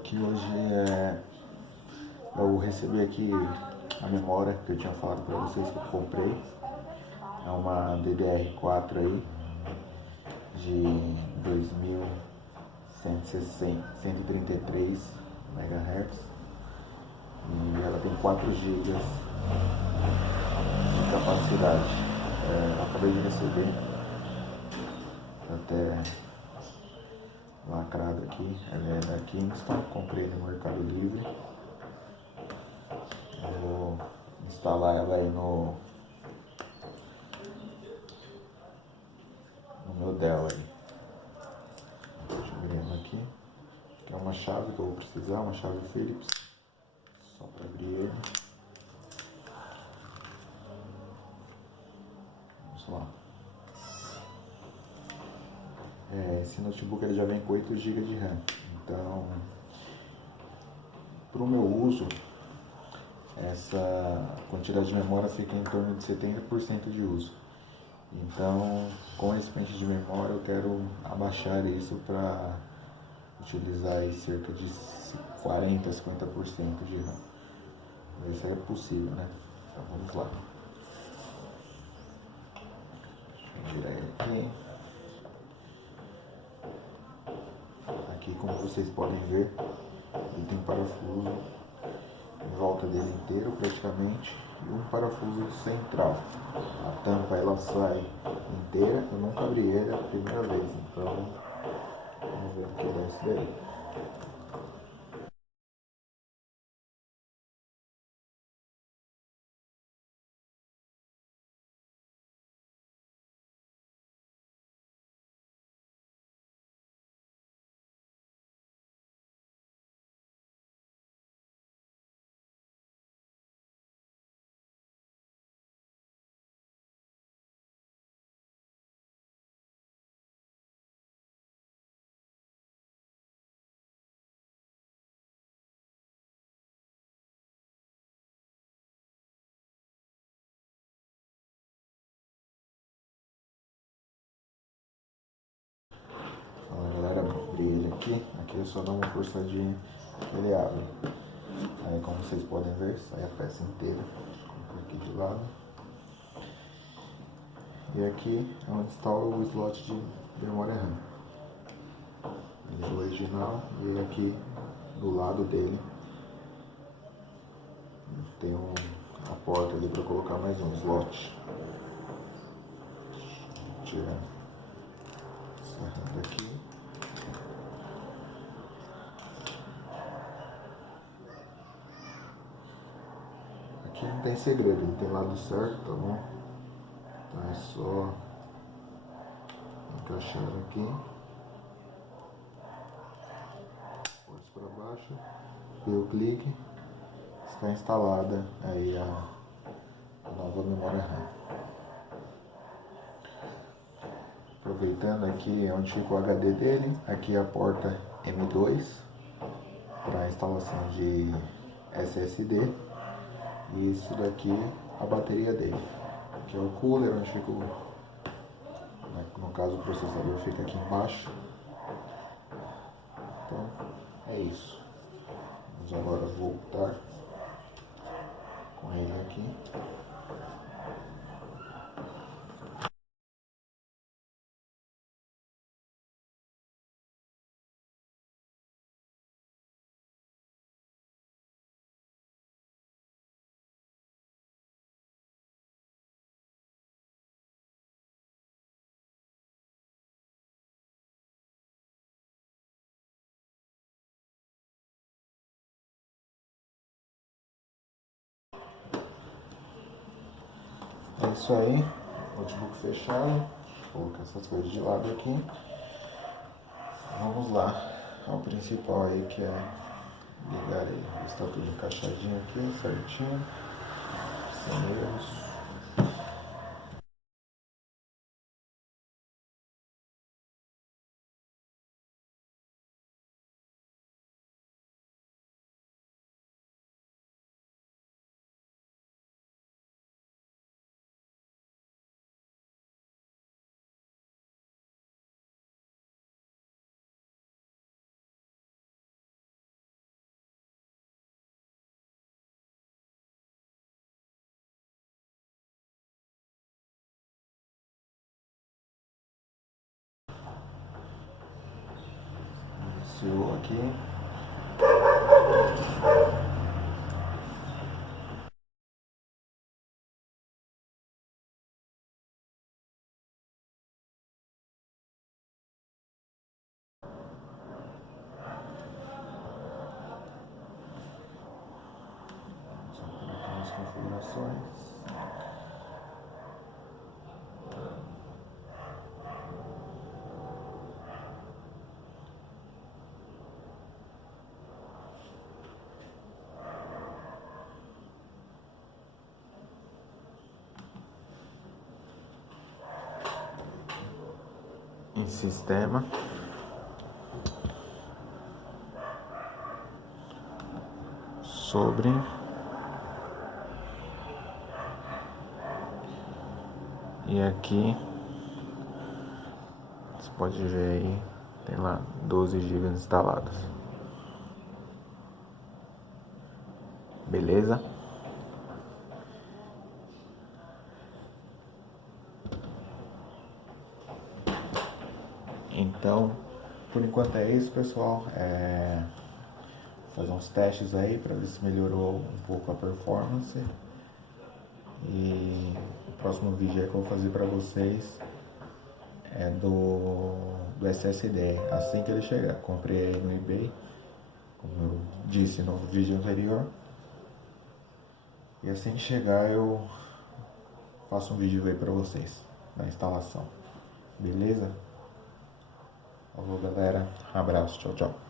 aqui hoje eu recebi aqui a memória que eu tinha falado para vocês que eu comprei. É uma DDR4 aí de 2133 MHz e ela tem 4 GB de capacidade. Eu acabei de receber, até lacrado aqui. Ela é da Kingston, comprei no Mercado Livre. Eu vou instalar ela aí no meu Dell aí. Deixa eu abrir ela aqui. Tem uma chave que eu vou precisar, uma chave Phillips, só para abrir ele. Vamos lá. Esse notebook ele já vem com 8 GB de RAM, então para o meu uso essa quantidade de memória fica em torno de 70% de uso. Então, com esse pente de memória eu quero abaixar isso para utilizar aí cerca de 40 a 50% de RAM. Isso aí é possível, né? Então vamos lá. Deixa eu tirar ele aqui. Aqui, como vocês podem ver, ele tem parafuso em volta dele inteiro praticamente e um parafuso central. A tampa ela sai inteira, eu nunca abri ele, é a primeira vez, então vamos ver o que dá isso daí. Fala galera, abri ele aqui eu só dou uma forçadinha que ele abre. Aí como vocês podem ver, sai a peça inteira, aqui de lado. E aqui é onde está o slot de memória RAM. Ele é o original e aqui do lado dele tem a porta ali para colocar mais um slot. Tirar essa RAM daqui. Aqui não tem segredo, ele tem lado certo, tá bom? Então é só encaixar aqui, força para baixo, deu clique, está instalada aí a nova memória RAM. Aproveitando aqui onde fica o HD dele, aqui a porta M2 para instalação de SSD. E isso daqui a bateria dele. Aqui é o cooler, onde fica no caso o processador fica aqui embaixo. Então é isso. Vamos agora voltar com ele aqui. É isso aí, notebook fechado. Vou colocar essas coisas de lado aqui. Vamos lá ao principal aí, que é ligar ele. Está tudo encaixadinho aqui, certinho, sem erros. iniciou aqui. Só colocar as configurações. Em sistema, sobre e aqui você pode ver aí, tem lá 12 GB instalados, beleza? Então, por enquanto é isso, pessoal. Fazer uns testes aí para ver se melhorou um pouco a performance. E o próximo vídeo aí que eu vou fazer para vocês é do SSD. Assim que ele chegar, comprei aí no eBay, como eu disse no vídeo anterior. E assim que chegar eu faço um vídeo aí para vocês da instalação. Beleza? Falou, galera. Abraço. Tchau, tchau.